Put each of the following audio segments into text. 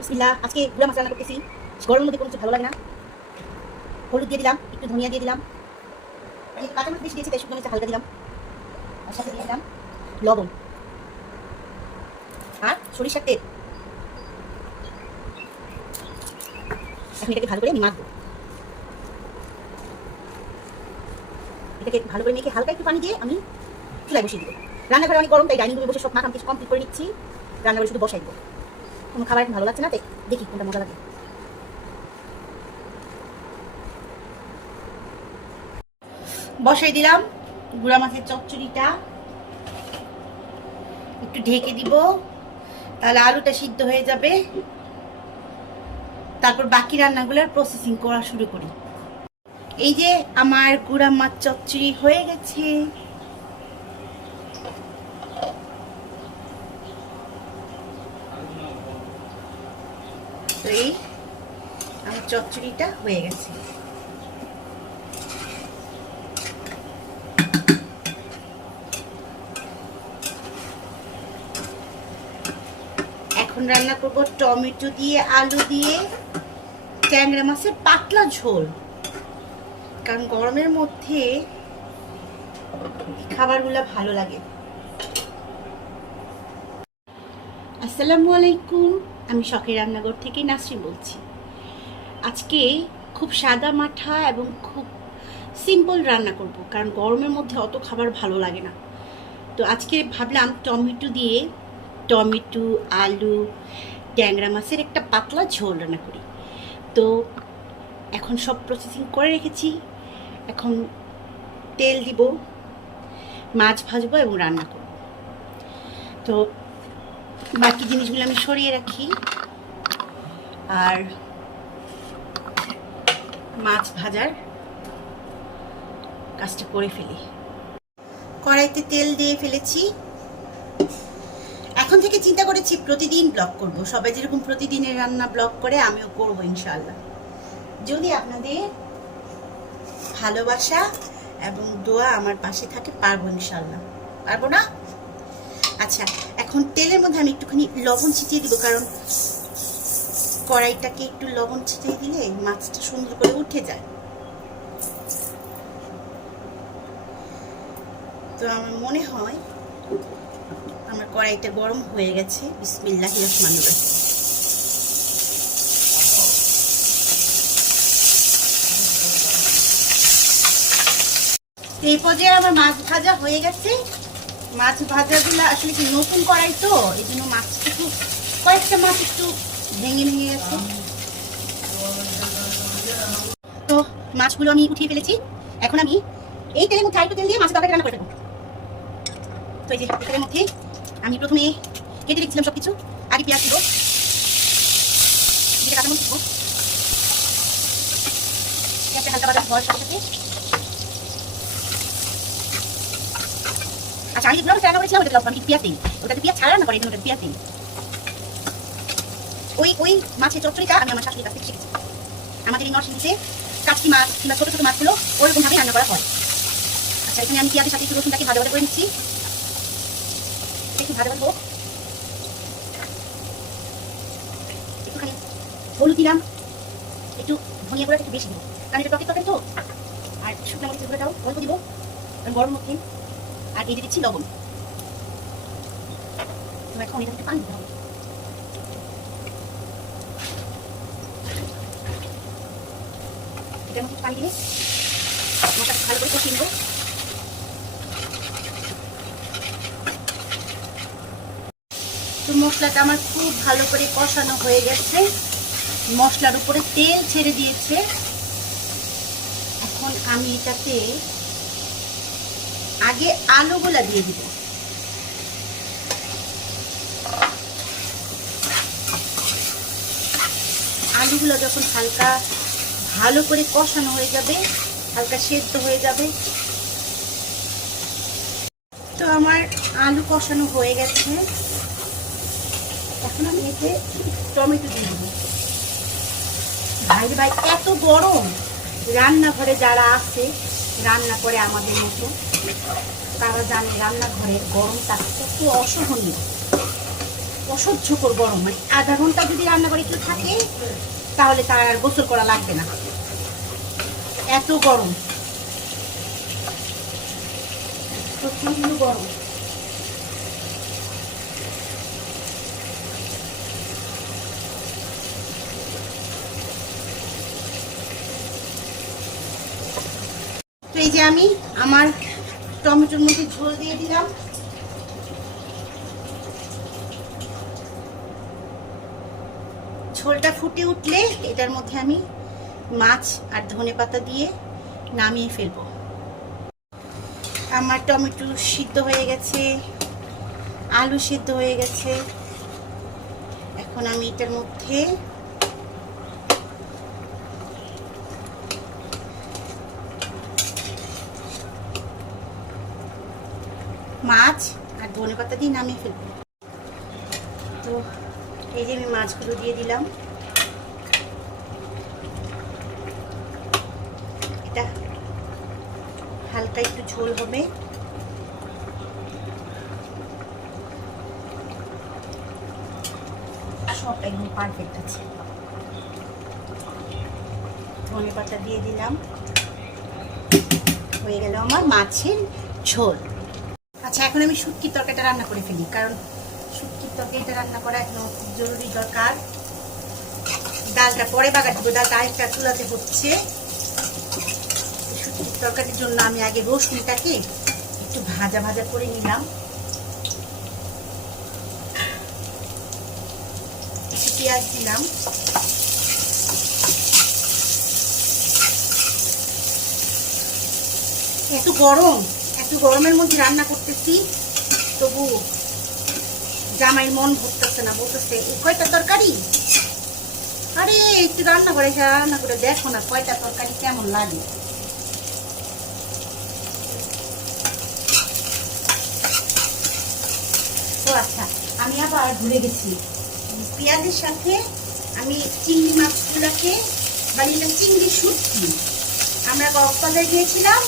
বিসমিল্লাহ। আজকে গুঁড়া মাছ রান্না করতেছি। গরমের মধ্যে কোনো কিছু ভালো লাগে না। হলুদ দিয়ে দিলাম, একটু ধনিয়া দিয়ে দিলাম, কাঁচামরিচ বেশি দিয়েছি তাই শুকনো মরিচটা হালকা দিলাম, আর সাথে দিয়ে দিলাম লবণ আর সরিষার তেল। এখন এটাকে ভালো করে আমি মাখবো। এটাকে ভালো করে মেখে হালকা একটু পানি দিয়ে আমি চুলায় বসিয়ে দিব। রান্নাঘরে অনেক গরম, তাই ডাইনিং রুমে বসে সব মাখাম কিছু কমপ্লিট করে নিচ্ছি। রান্নাঘরে শুধু বসাই দেবো। কোনো খাবার এখন ভালো লাগছে না, তাই দেখি কোনটা মজা লাগে। বসাই দিলাম গুঁড়া মাছের চচ্চড়িটা, একটু ঢেকে দিব, তাহলে আলুটা সিদ্ধ হয়ে যাবে। তারপর বাকি রান্নাগুলোর প্রসেসিং করা শুরু করি। এই যে আমার গুঁড়া মাছ চচ্চড়ি হয়ে গেছে। তো এই আমার চচ্চড়িটা হয়ে গেছে। এখন রান্না করব টমেটো দিয়ে, আলু দিয়ে ট্যাংরা মাছের পাতলা ঝোল। কারণ গরমের মধ্যে খাবারগুলো ভালো লাগে। আসসালামু আলাইকুম, আমি শখের রান্নাঘর থেকে নাসরিন বলছি। আজকে খুব সাদা মাঠা এবং খুব সিম্পল রান্না করব, কারণ গরমের মধ্যে অত খাবার ভালো লাগে না। তো আজকে ভাবলাম টমেটো আলু ট্যাংরা মাছের একটা পাতলা ঝোল রান্না করি। তো এখন সব প্রসেসিং করে রেখেছি। এখন তেল দিব, মাছ ভাজবো এবং রান্না করব। তো বাকি জিনিসগুলো আমি সরিয়ে রাখি আর মাছ ভাজার কাজটা করে ফেলি। কড়াইতে তেল দিয়ে ফেলেছি। এখন থেকে চিন্তা করেছি প্রতিদিন ব্লগ করব। সবাই যেরকম প্রতিদিনের রান্না ব্লগ করে আমিও করব ইনশাআল্লাহ, যদি আপনাদের ভালোবাসা এবং দোয়া আমার পাশে থাকে। পারবো ইনশাআল্লাহ, পারবো না? আচ্ছা, এখন তেলের মধ্যে আমি একটুখানি লবণ ছিটিয়ে দিব, কারণ কড়াইটাকে একটু লবণ ছিটিয়ে দিলে মাছটা সুন্দর করে উঠে যায়। তো আমার মনে হয় আমার কড়াইটা গরম হয়ে গেছে। বিসমিল্লাহির রহমানির রহিম। এই পর্যায়ে আমার মাছ ভাজা হয়ে গেছে। মাছ ভাজাগুলো আসলে কি নতুন কড়াই, তো এই জন্য মাছটা একটু, কয়েকটা মাছ একটু ভেঙে ভেঙে গেছে। তো মাছগুলো আমি উঠিয়ে ফেলেছি। এখন আমি এই তেলের মধ্যে আরেকটু তেল দিয়ে মাছ তরকারি রান্না করে ফেলবো। তো এই যে তেলের মধ্যে আমি প্রথমে কেটে রেখেছিলাম সবকিছু। আগে পেঁয়াজ দিব, যেটা কাঁচামরিচ দিব, পেঁয়াজটা হালকা ভাজা হওয়ার সাথে সাথে। আচ্ছা, আমি যেগুলো রান্না করেছিলাম ওটা আমি পেঁয়াজ দিই, ওটাতে পেঁয়াজ ছাড়া রান্না করে, ওটাতে পেঁয়াজ দিই। ওই মাছের চচ্চড়িটা আমি আমার শাশুড়ির কাছ থেকে শিখেছি। আমাদের এই নরসিংদীতে কাচকি মাছ কিংবা ছোটো ছোটো মাছগুলো ওরকম ভাবেই রান্না করা হয়। আচ্ছা, এখানে আমি পেঁয়াজের সাথে একটু রসুনটাকে ভাজা ভাজা করে নিচ্ছি। একটু ভাজা ভাজা হোক। একটুখানি হলুদ দিলাম, একটু ধনিয়া গুঁড়া একটু বেশি দিব, কারণ এটা টকের তরকারি তো। আর শুকনো মরিচের গুঁড়াটাও অল্প দিব, কারণ গরম মধ্যে। আর এই যে দিচ্ছি লবণ। তো এখন এটা একটু পানি দিতে হবে। এটার মধ্যে পানি দিয়ে মশলাটা ভালো করে কষিয়ে নেব। তো মশলাটা আমার খুব ভালো করে কষানো হয়ে গেছে, মশলার উপরে তেল ছেড়ে দিয়েছে। এখন আমি এটাতে আগে আলুগুলা দিয়ে দিব। আলুগুলো যখন হালকা ভালো করে কষানো হয়ে যাবে, হালকা সেদ্ধ হয়ে যাবে। তো আমার আলু কষানো হয়ে গেছে। এখন আমি এতে টমেটো দিয়ে দেবো। ভাই ভাই, এত গরম, রান্নাঘরে যারা আছে রান্না করে আমাদের মতো, তারা জানে রান্নাঘরে গরমটা কত অসহনীয়। অসহ্যকর গরম, মানে আধা ঘন্টা যদি রান্না করে একটু থাকে তাহলে তার আর গোসল করা লাগবে না, এত গরম, প্রচন্ড গরম। তো এই যে আমি আমার টমেটোর মধ্যে ঝোল দিয়ে দিলাম। ঝোলটা ফুটে উঠলে এটার মধ্যে আমি মাছ আর ধনেপাতা দিয়ে নামিয়ে ফেলবো। আমার টমেটো সিদ্ধ হয়ে গেছে, আলু সিদ্ধ হয়ে গেছে। এখন আমি এটার মধ্যে মাছ আর ধনেপাতা দিয়ে নামিয়ে ফেলবো। তো এই যে আমি মাছগুলো দিয়ে দিলাম। এটা হালকা একটু ঝোল হবে। সব একদম পারফেক্ট আছে। ধনেপাতা দিয়ে দিলাম, হয়ে গেল আমার মাছের ঝোল। আচ্ছা, এখন আমি শুটকির তরকারিটা রান্না করে ফেলি, কারণ শুটকির তরকারিটা রান্না করা একদম খুব জরুরি দরকার। ডালটা পরে বাগার দিব, ডালটা আরেকটা চুলাতে হচ্ছে। শুটকির তরকারির জন্য আমি আগে রসুনটাকে একটু ভাজা ভাজা করে নিলাম। একটু পেঁয়াজ দিলাম, এত গরম, এত গরমের মধ্যে রান্না করতেছি, তবু জামাইয়ের মন ভরতেছে না, বলতেছে এই কয়টা তরকারি। আরে একটু রান্না করে দেখো না কয়টা তরকারি কেমন লাগে। তো আচ্ছা, আমি আবার ভুলে গেছি, পেঁয়াজের সাথে আমি চিংড়ি মাছগুলোকে বানিয়ে, চিংড়ি শুটকি আমরা কক্সবাজার গিয়েছিলাম,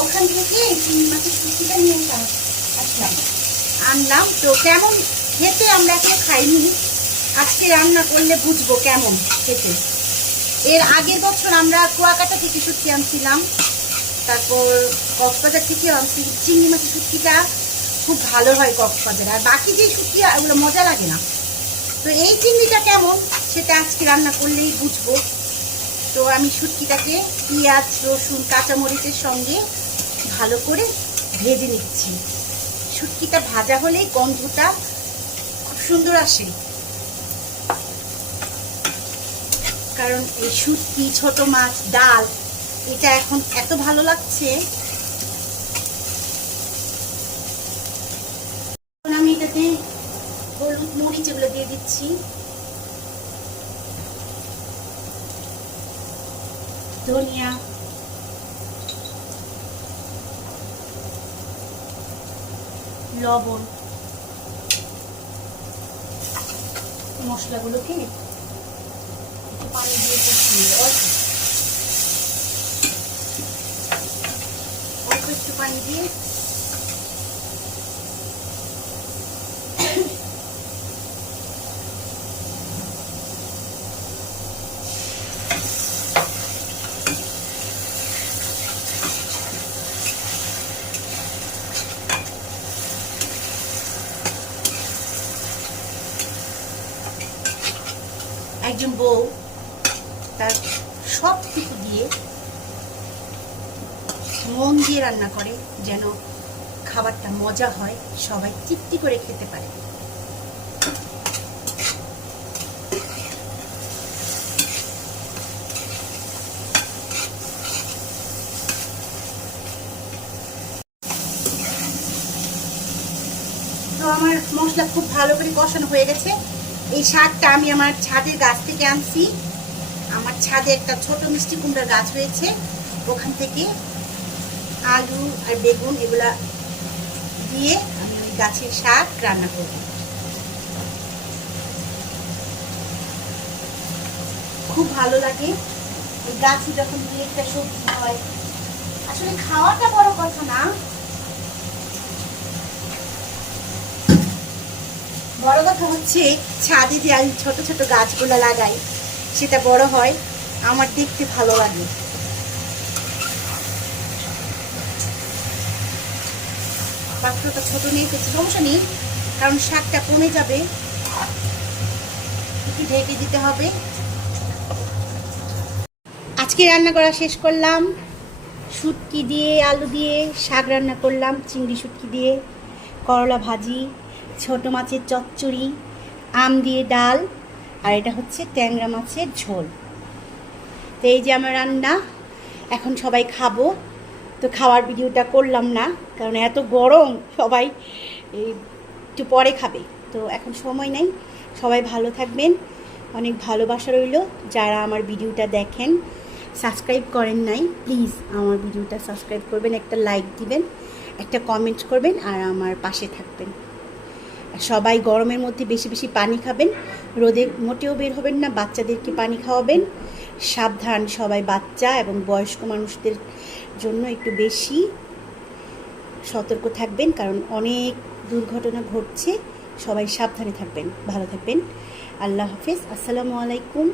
ওখান থেকে চিংড়ি মাছের শুটকিটা নিয়ে আসলাম, আনলাম। তো কেমন খেতে আমরা এখনো খাইনি, আজকে রান্না করলে বুঝবো কেমন খেতে। এর আগের বছর আমরা কুয়াকাটা থেকে শুটকি আনছিলাম, তারপর কক্সবাজার থেকে আনছি। চিংড়ি মাছের শুটকিটা খুব ভালো হয় কক্সবাজারে, আর বাকি যে শুটকি ওগুলো মজা লাগে না। তো এই চিংড়িটা কেমন সেটা আজকে রান্না করলেই বুঝবো। তো আমি শুটকিটাকে পেঁয়াজ রসুন কাঁচামরিচের সঙ্গে ভালো করে ভেজে নিচ্ছি। শুটকিটা ভাজা হলেই গন্ধটা খুব সুন্দর আসে, কারণ এই শুটকি ছোট মাছ ডাল এটা এখন এত ভালো লাগছে। আমি এটাতে হলুদ মরিচ এগুলো দিয়ে দিচ্ছি, ধনিয়া, লবণ, মশলাগুলোকে একটু পানি দিয়ে কষিয়ে অল্প একটু পানি দিয়ে একজন বউ তার সব কিছু দিয়ে মন দিয়ে রান্না করে যেন খাবারটা মজা হয়, সবাই তৃপ্তি করে খেতে পারে। তো আমার মশলা খুব ভালো করে কষানো হয়ে গেছে। এই শাকটা আমি আমার ছাদের গাছ থেকে আনছি, আমার ছাদে একটা ছোট মিষ্টি কুমড়ার গাছ হয়েছে, ওখান থেকে আলু আর বেগুন এগুলা দিয়ে আমি ওই গাছের শাক রান্না করব। খুব ভালো লাগে এই গাছে যখন দুই একটা সবজি হয়। আসলে খাওয়াটা বড় কথা না, বড় কথা হচ্ছে ছাদে যে আমি ছোট ছোট গাছগুলো লাগাই সেটা বড় হয়, আমার দেখতে ভালো লাগে। পাত্রটা ছোট নিয়ে এসেছি, সমস্যা নেই, কারণ শাকটা কমে যাবে, একটু ঢেকে দিতে হবে। আজকে রান্না করা শেষ করলাম, শুটকি দিয়ে আলু দিয়ে শাক রান্না করলাম, চিংড়ি শুটকি দিয়ে, করলা ভাজি, ছোট মাছের চচ্চড়ি, আম দিয়ে ডাল, আর এটা হচ্ছে ট্যাংরা মাছের ঝোল। তো এই যে আমার রান্না, এখন সবাই খাবো। তো খাওয়ার ভিডিওটা করলাম না, কারণ এত গরম, সবাই এই একটু পরে খাবে, তো এখন সময় নেই। সবাই ভালো থাকবেন, অনেক ভালোবাসা রইল। যারা আমার ভিডিওটা দেখেন, সাবস্ক্রাইব করেন নাই, প্লিজ আমার ভিডিওটা সাবস্ক্রাইব করবেন, একটা লাইক দিবেন, একটা কমেন্ট করবেন, আর আমার পাশে থাকবেন। সবাই গরমের মধ্যে বেশি বেশি পানি খাবেন, রোদে মোটেও বের হবেন না, বাচ্চাদেরকে পানি খাওয়াবেন। সাবধান সবাই, বাচ্চা এবং বয়স্ক মানুষদের জন্য একটু বেশি সতর্ক থাকবেন, কারণ অনেক দুর্ঘটনা ঘটছে। সবাই সাবধানে থাকবেন, ভালো থাকবেন। আল্লাহ হাফেজ, আসসালামু আলাইকুম।